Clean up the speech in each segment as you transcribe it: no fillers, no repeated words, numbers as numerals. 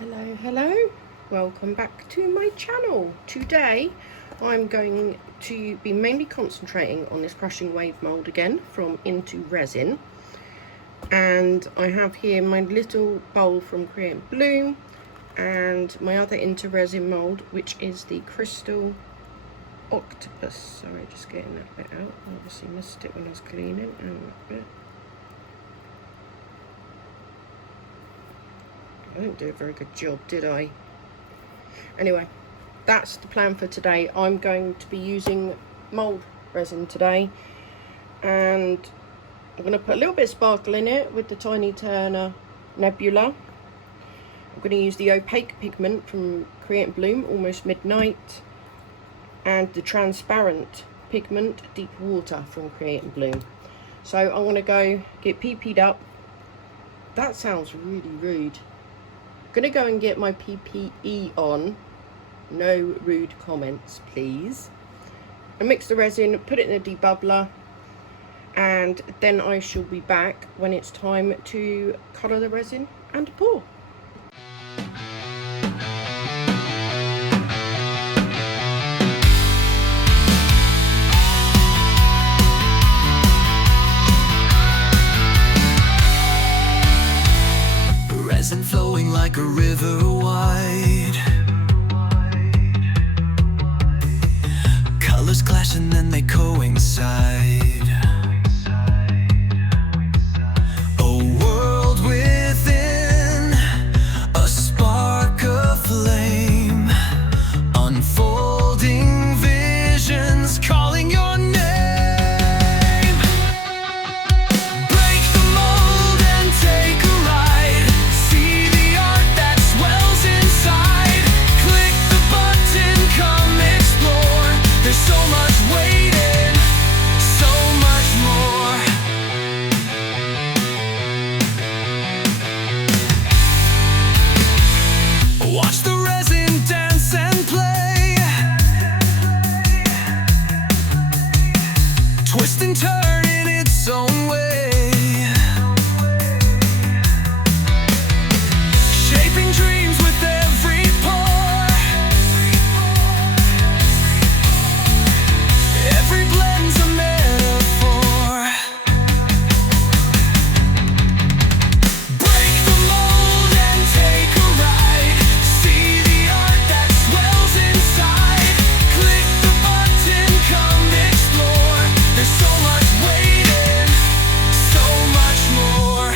Hello, welcome back to my channel. Today I'm going to be mainly concentrating on this crushing wave mould again from Into Resin, and I have here my little bowl from CREATE&BLOOM and my other Into Resin mould, which is the crystal octopus. Sorry, just getting that bit out. Obviously missed it when I was cleaning. And that bit. I didn't do a very good job, did I? Anyway, that's the plan for today. I'm going to be using mould resin today, and I'm going to put a little bit of sparkle in it with the Tiny Turner Nebula. I'm going to use the opaque pigment from CREATE&BLOOM, Almost Midnight, and the transparent pigment, Deep Water, from CREATE&BLOOM. So I'm going to go get PP'd up. That sounds really rude. I'm gonna go and get my PPE on. No rude comments, please. And mix the resin, put it in a debubbler, and then I shall be back when it's time to colour the resin and pour. Resin flowing like a river wide, colors clash and then they coincide. A world within, a spark of flame, unfolding visions calling your name. Break the mold and take a ride. See the art that swells inside. Click the button, come explore. There's so much waiting, so much more. Watch the resin dance and play, twist and turn in its own way, shaping dreams with every pour. Every blend's a metaphor. Break the mold and take a ride. See the art that swells inside. Click the button, come explore. There's so much waiting, so much more.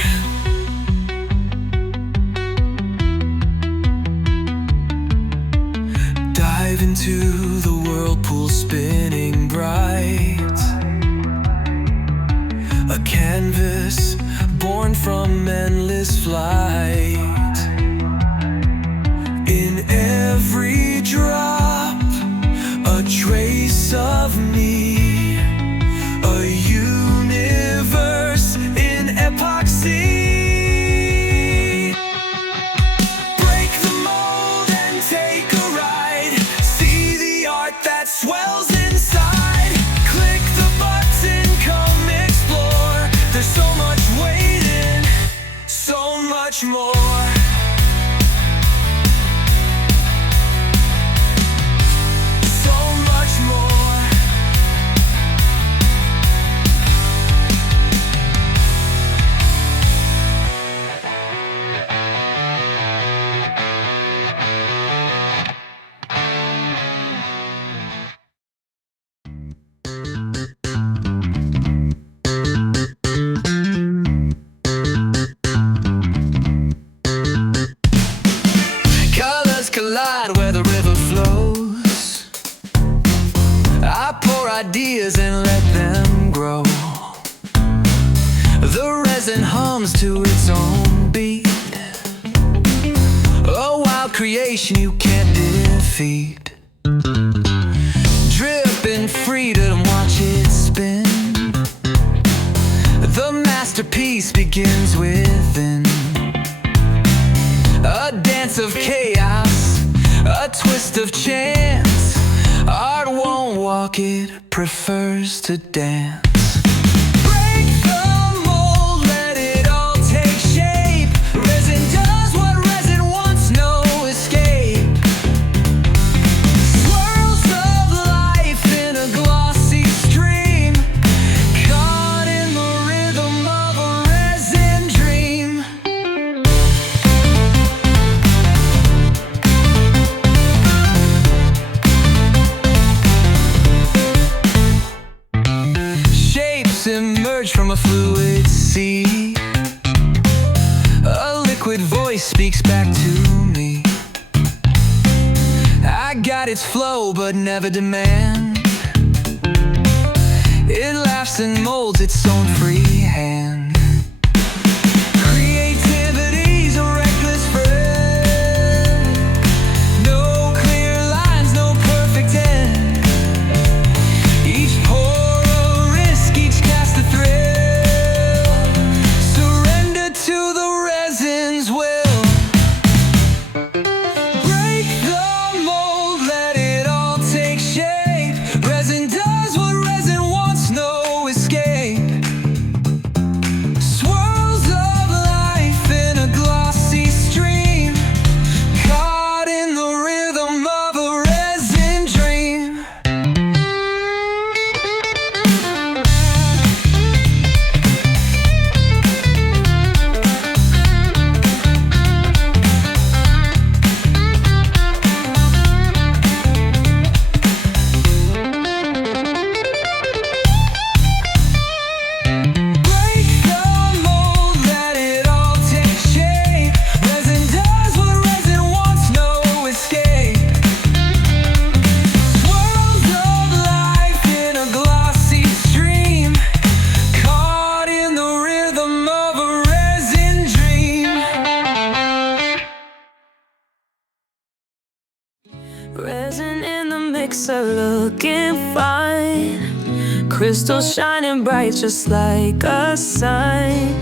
Dive into the whirlpool spinning bright, a canvas born from endless flight. In every drop, a trace of me, a universe in epoxy. Break the mold and take a ride. See the art that swells inside. Click the button, come explore. There's so much waiting, so much more. So much more. Colors collide where the river flows. I pour ideas and let them grow. The resin hums to its own beat, a wild creation you can't defeat. Drip in freedom, watch it spin. The masterpiece begins within. A dance of chaos, a twist of chance. Art won't walk, it prefers to dance. Break the mold, let it all take shape. Resin does what resin wants, no liquid voice speaks back to me. I got its flow but never demand. It laughs and molds its own free hand. Creativity's a reckless friend. No clear lines, no perfect end. Each pour a risk, each cast a thrill. Surrender to the resin's will. Break the mold, let it all take shape. Resin does what resin wants, no escape. Swirls of life in a glossy stream, caught in the rhythm of a resin dream. Break the mold, let it all take shape. Resin does what resin wants, no escape. Swirls of life in a glossy stream, caught in the rhythm of a resin dream. Resin in the mixer looking fine. Crystals shining bright just like a sign.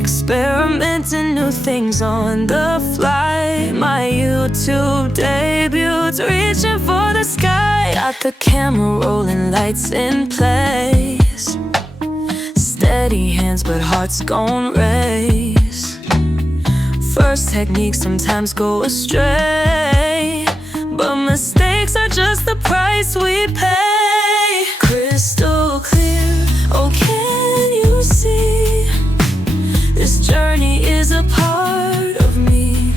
Experimenting new things on the fly. My YouTube debut's reaching for the sky. Got the camera rolling, lights in place. Steady hands but hearts gon' race. First techniques sometimes go astray, but mistakes are just the price we pay. Crystal clear, oh can you see? This journey is a part of me.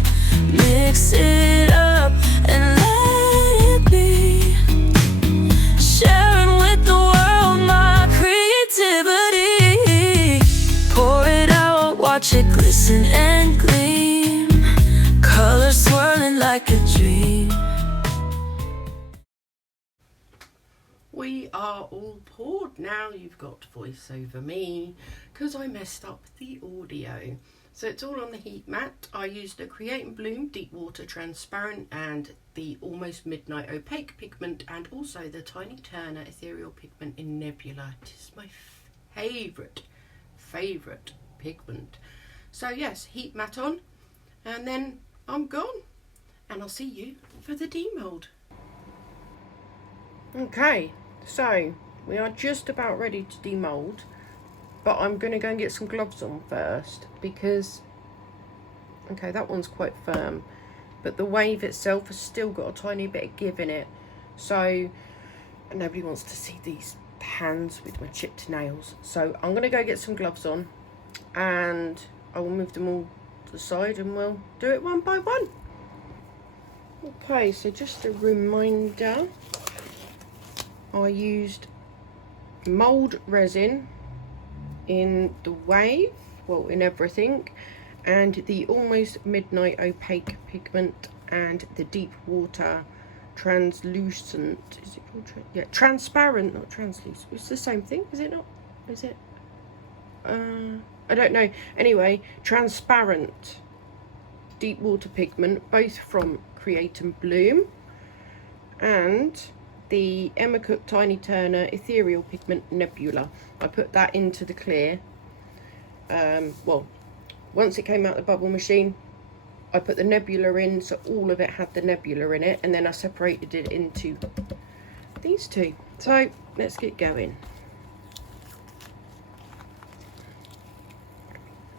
Mix it up and let it be. Sharing with the world my creativity. Pour it out, watch it glisten and gleam. Colors swirling like a dream. We are all poured now. You've got to voice over me because I messed up the audio. So it's all on the heat mat. I used the CREATE&BLOOM Deep Water Transparent and the Almost Midnight Opaque Pigment, and also the Tiny Turner Ethereal Pigment in Nebula. It is my favourite pigment. So yes, heat mat on, and then I'm gone. And I'll see you for the demould. Okay, so we are just about ready to demould, but I'm going to go and get some gloves on first because, okay, that one's quite firm, but the wave itself has still got a tiny bit of give in it. So nobody wants to see these hands with my chipped nails. So I'm going to go get some gloves on and I will move them all to the side and we'll do it one by one. Okay, so just a reminder, I used Mould resin in the wave, well, in everything, and the Almost Midnight Opaque Pigment and the Deep Water Translucent, is it called? Yeah, transparent, not translucent. It's the same thing, is it not? Is it? I don't know. Anyway, transparent Deep Water Pigment, both from CREATE&BLOOM, and the Emma Cook Tiny Turner Ethereal Pigment Nebula. I put that into the clear. Well, once it came out the bubble machine, I put the nebula in, so all of it had the nebula in it, and then I separated it into these two. So let's get going.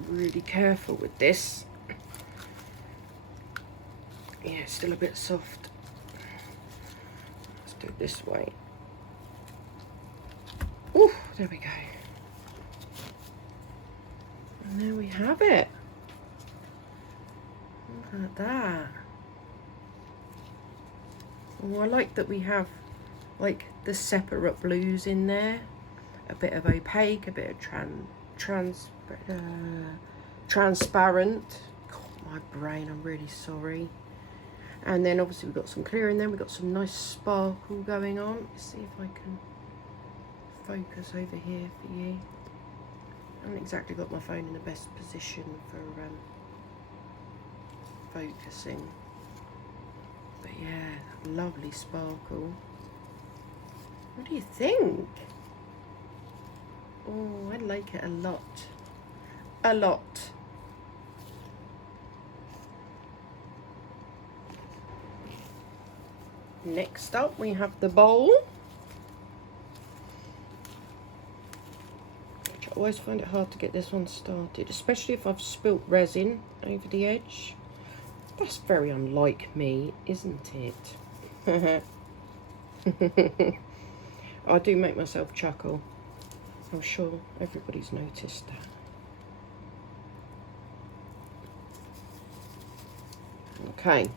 Really careful with this. Yeah, it's still a bit soft. Let's do it this way. Ooh, there we go. And there we have it. Look at that. Oh, I like that we have like the separate blues in there. A bit of opaque, a bit of transparent. God, my brain, I'm really sorry. And then obviously we've got some clear in there, we've got some nice sparkle going on. Let's see if I can focus over here for you. I haven't exactly got my phone in the best position for focusing. But yeah, lovely sparkle. What do you think? Oh, I like it a lot. A lot. Next up we have the bowl. Which I always find it hard to get this one started, especially if I've spilt resin over the edge. That's very unlike me, isn't it? I do make myself chuckle. I'm sure everybody's noticed that. Okay.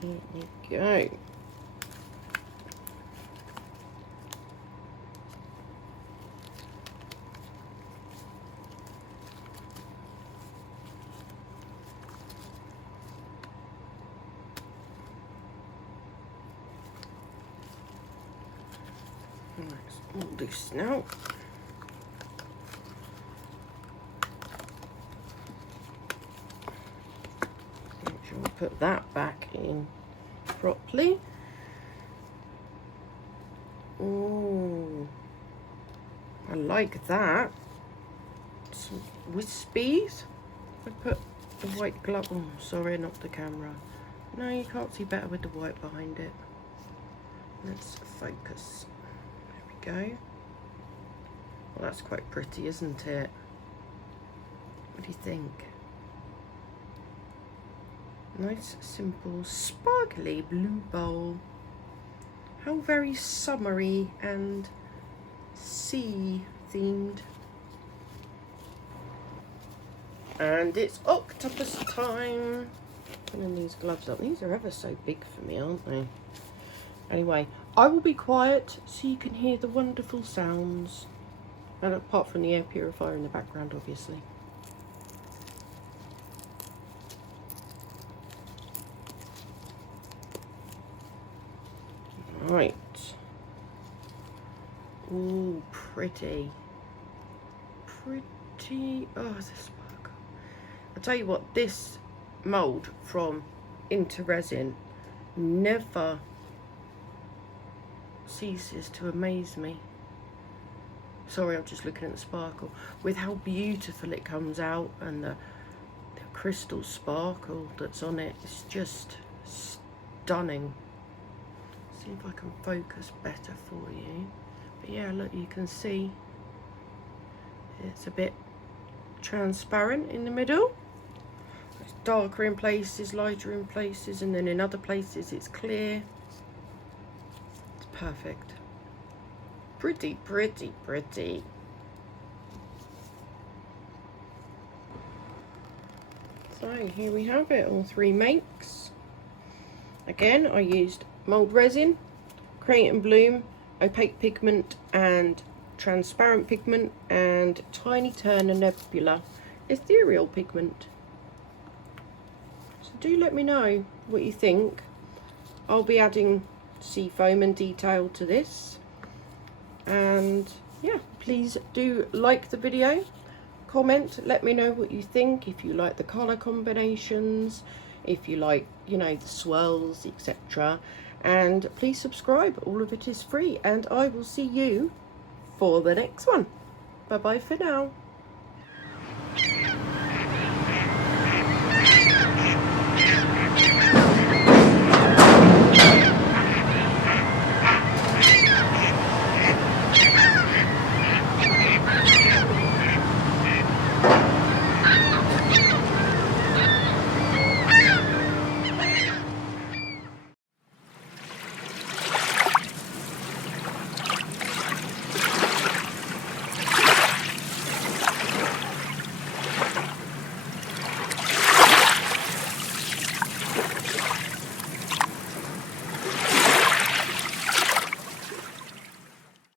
There we go. Let's all this now. Make sure we put that back in properly. Oh, I like that. Some wispies. If I put the white glove, oh sorry, not the camera. No, you can't see better with the white behind it. Let's focus. There we go. Well, that's quite pretty, isn't it? What do you think? Nice, simple, sparkly blue bowl. How very summery and sea themed. And it's octopus time. Putting these gloves up. These are ever so big for me, aren't they? Anyway, I will be quiet so you can hear the wonderful sounds. And apart from the air purifier in the background, obviously. Right. Ooh, pretty. Pretty. Oh, the sparkle. I'll tell you what, this mould from Into Resin never ceases to amaze me. Sorry, I'm just looking at the sparkle. With how beautiful it comes out and the crystal sparkle that's on it. It's just stunning. See if I can focus better for you. But yeah, look, you can see it's a bit transparent in the middle. It's darker in places, lighter in places, and then in other places it's clear. It's perfect. Pretty, pretty, pretty. So here we have it, all three makes. Again, I used mould resin, CREATE&BLOOM, opaque pigment and transparent pigment, and tiny Turner nebula ethereal pigment. So do let me know what you think. I'll be adding sea foam and detail to this. And yeah, please do like the video, comment, let me know what you think, if you like the colour combinations, if you like, you know, the swirls, etc. And please subscribe, all of it is free, and I will see you for the next one. Bye bye for now.